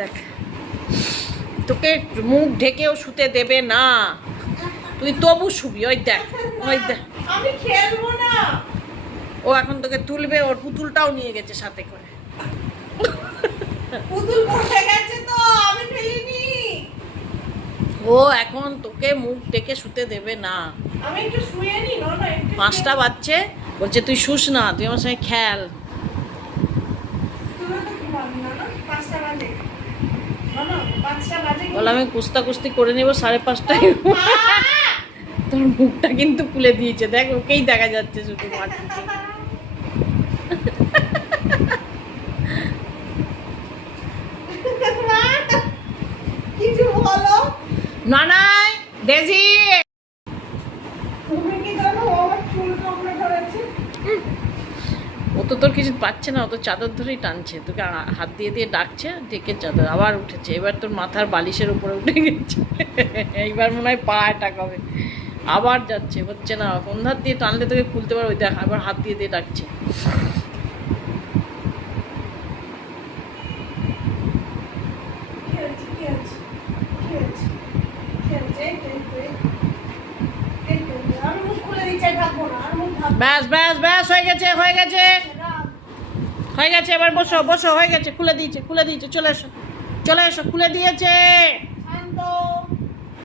দেখ, তোকে মুখ ঢেকেও শুতে দেবে না, তুই তবু শুবি। ওই দেখ, ওই দেখ, আমি খেলবো না। ও এখন তোকে তুলবে, ওর পুতুলটাও নিয়ে গেছে সাথে করে। পুতুল পড়ে গেছে তো, আমি ফেলিনি। ও এখন তোকে মুখ ডেকে শুতে দেবে না। আমি একটু শুয়ে নি না, 5টা বাজছে, বলছে তুই শুস না, তুই আমার সঙ্গে খেল। তুমি তো ঘুমাবি না, 5টা বাজে। না 5টা বাজে। বল আমি কুস্তি করে নেবো 5:30টায়। তোর মুখটা কিন্তু খুলে দিয়েছে, দেখ ওকেই দেখা যাচ্ছে শুধু মাঠে। কিছু বলো। না নাই ডেজি, তুমি কি জানো ও আমার চুল কামড়ে ধরেছে? ও তো তোর কিছু পাচ্ছে না, ও তো চাদর ধরেই টানছে, তোকে হাত দিয়ে দিয়ে ডাকছে, ডেকে চাদর আবার উঠেছে, এবার তোর মাথার বালিশের উপরে উঠে গেছে। এইবার মনে হয় পা টাকাবে, আবার যাচ্ছে, হচ্ছে না, কোন হাত দিয়ে টানলে তোকে খুলতে পারো, ওই দেখ আবার হাত দিয়ে দিয়ে ডাকছে। ব্যাস ব্যাস ব্যাস, হয়ে গেছে হয়ে গেছে হয়ে গেছে, এবার বসো বসো, হয়ে গেছে, খুলে দিয়েছে চলে এসো চলে এসো, খুলে দিয়েছে। শান্ত।